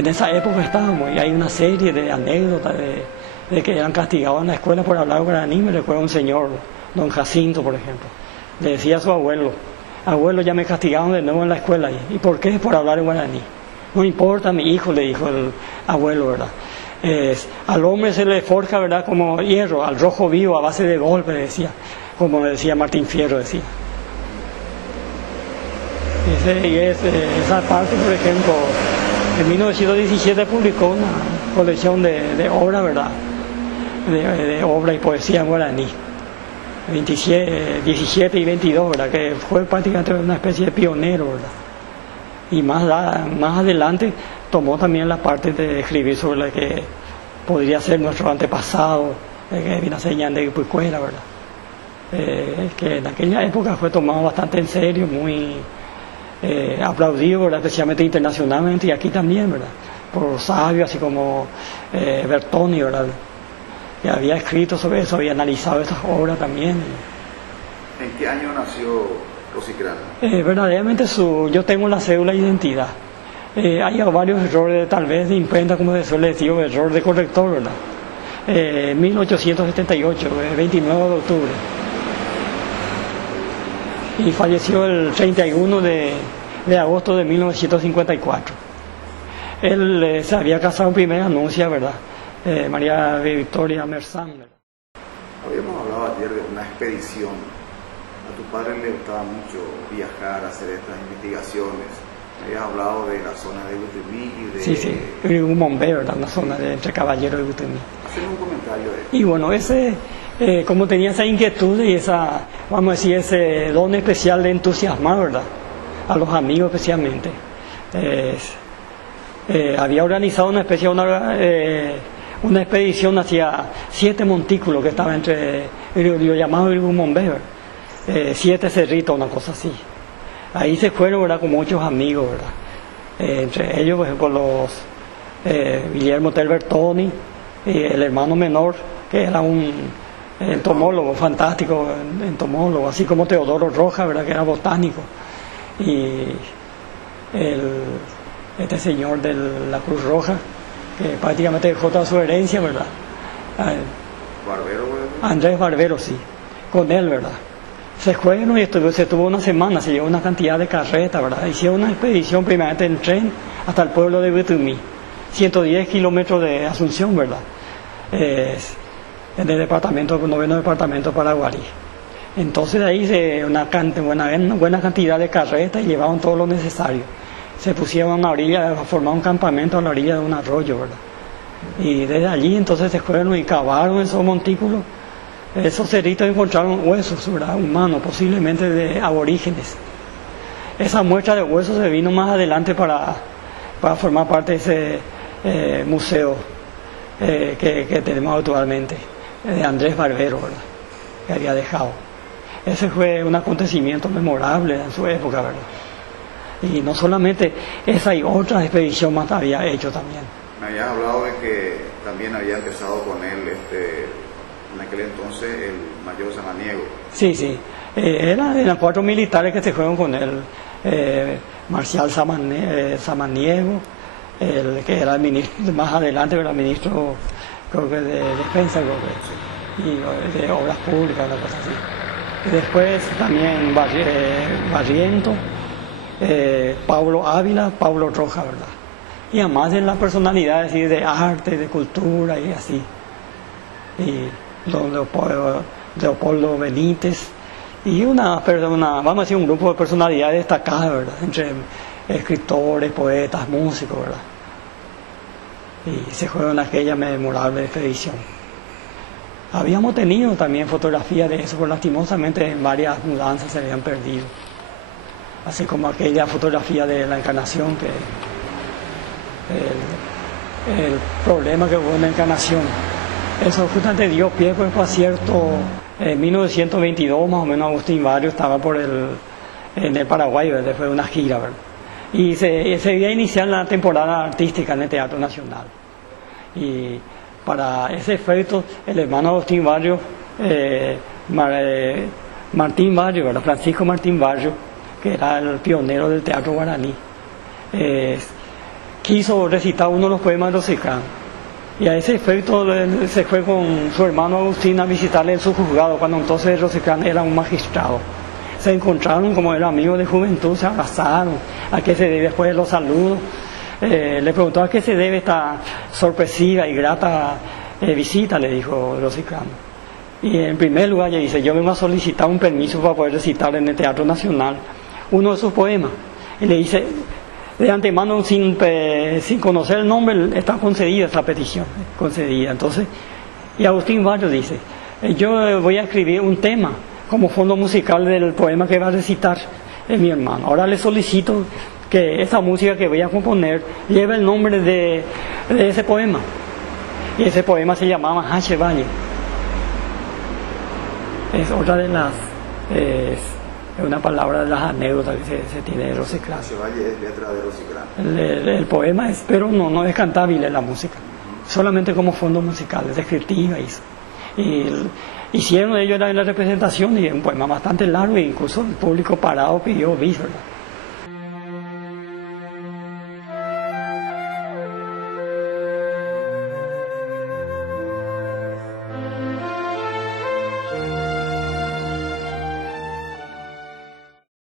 En esa época estábamos y hay una serie de anécdotas de que eran castigados en la escuela por hablar guaraní. Me recuerda un señor, don Jacinto, por ejemplo, le decía a su abuelo: abuelo, ya me castigaron de nuevo en la escuela. ¿Y por qué? Por hablar en guaraní. No importa, mi hijo, le dijo el abuelo, ¿verdad? Al hombre se le forja, ¿verdad?, como hierro, al rojo vivo a base de golpe, decía, como decía Martín Fierro, decía. Esa parte, por ejemplo, en 1917 publicó una colección de obras, ¿verdad?, de obra y poesía en guaraní, 17 y 22, ¿verdad?, que fue prácticamente una especie de pionero, ¿verdad? Y más adelante tomó también la parte de escribir sobre lo que podría ser nuestro antepasado, que viene a ser de Puicuera, ¿verdad? Que en aquella época fue tomado bastante en serio, muy aplaudido, ¿verdad?, especialmente internacionalmente, y aquí también, ¿verdad?, por sabios así como Bertoni, ¿verdad?, que había escrito sobre eso, había analizado esas obras también. ¿En qué año nació Rosicrana? Verdaderamente yo tengo la cédula de identidad. Hay varios errores, tal vez de imprenta, como se suele decir, error de corrector, ¿verdad? 1878, 29 de octubre. Y falleció el 31 de agosto de 1954. Él se había casado en primera anuncia, ¿verdad? María Victoria Merzán, ¿verdad? Habíamos hablado ayer de una expedición. A tu padre le gustaba mucho viajar, hacer estas investigaciones. Habías hablado de la zona de Gutemí y de... Sí, un bombeo, ¿verdad?, una zona entre Caballero y Gutemí. Hacer un comentario de eso. Y bueno, como tenía esa inquietud y esa, vamos a decir, ese don especial de entusiasmar, ¿verdad?, a los amigos especialmente, había organizado una expedición hacia 7 montículos que estaban entre lo llamado Irgún-Bombeo, 7 cerritos, una cosa así. Ahí se fueron, ¿verdad?, con muchos amigos, ¿verdad? Entre ellos, por ejemplo, Guillermo Telbertoni, el hermano menor, que era un entomólogo fantástico, entomólogo, así como Teodoro Rojas, ¿verdad?, que era botánico, y este señor de la Cruz Roja, que prácticamente dejó toda su herencia, ¿verdad? Barbero, ¿verdad? Andrés Barbero, sí, con él, ¿verdad? Se fueron y se tuvo una semana, se llevó una cantidad de carretas, ¿verdad? Hicieron una expedición primeramente en tren hasta el pueblo de Gutemí, 110 kilómetros de Asunción, ¿verdad? En el noveno departamento Paraguarí. Entonces de ahí una buena cantidad de carretas y llevaban todo lo necesario. Se pusieron a una orilla, formaron un campamento a la orilla de un arroyo, ¿verdad? Y desde allí entonces se fueron y cavaron esos montículos. Esos cerritos encontraron huesos, ¿verdad?, humanos, posiblemente de aborígenes. Esa muestra de huesos se vino más adelante para formar parte de ese museo que tenemos actualmente, de Andrés Barbero, ¿verdad?, que había dejado. Ese fue un acontecimiento memorable en su época, ¿verdad? Y no solamente esa y otras expediciones más había hecho también. Me habías hablado de que también había empezado con él en aquel entonces el mayor Samaniego. Sí. Eran 4 militares que se fueron con él. Marcial Samaniego, el que era el ministro, más adelante era el ministro, creo que de Defensa, creo que, y de Obras Públicas, una cosa así. Y después también Barriento, Pablo Ávila, Pablo Rojas, ¿verdad? Y además de las personalidades así, de arte, de cultura y así. Y don Leopoldo Benítez, y vamos a decir, un grupo de personalidades destacadas, ¿verdad?, entre escritores, poetas, músicos, ¿verdad? Y se fue en aquella memorable expedición. Habíamos tenido también fotografías de eso, pero lastimosamente en varias mudanzas se habían perdido. Así como aquella fotografía de la Encarnación, que el problema que hubo en la Encarnación. Eso justamente dio pie pues, a cierto, en 1922 más o menos Agustín Barrio estaba en el Paraguay, después de una gira, ¿verdad? Y se iba a iniciar la temporada artística en el Teatro Nacional. Y para ese efecto, el hermano Agustín Barrio, Martín Barrio, ¿verdad?, Francisco Martín Barrio, que era el pionero del teatro guaraní, quiso recitar uno de los poemas de Rosicrán. Y a ese efecto él se fue con su hermano Agustín a visitarle en su juzgado, cuando entonces Rosicrán era un magistrado. Se encontraron, como eran amigos de juventud, se abrazaron. ¿A qué se debe? Después de los saludos, le preguntó a qué se debe esta sorpresiva y grata visita, le dijo Rosicrán. Y en primer lugar ella dice, yo vengo a solicitar un permiso para poder recitar en el Teatro Nacional uno de sus poemas. Y le dice, de antemano, sin conocer el nombre, está concedida esa petición, concedida. Entonces, y Agustín Barrios dice, yo voy a escribir un tema como fondo musical del poema que va a recitar mi hermano. Ahora le solicito que esa música que voy a componer lleve el nombre de ese poema. Y ese poema se llamaba Hache Valle. Es otra de las... es una palabra de las anécdotas que se tiene de Rosicrán. Hache Valle es letra de Rosicrán. El poema es, pero no es cantable la música, solamente como fondo musical, es descriptiva. Y hicieron ellos en la representación y un poema bastante largo, e incluso el público parado pidió bis, ¿verdad?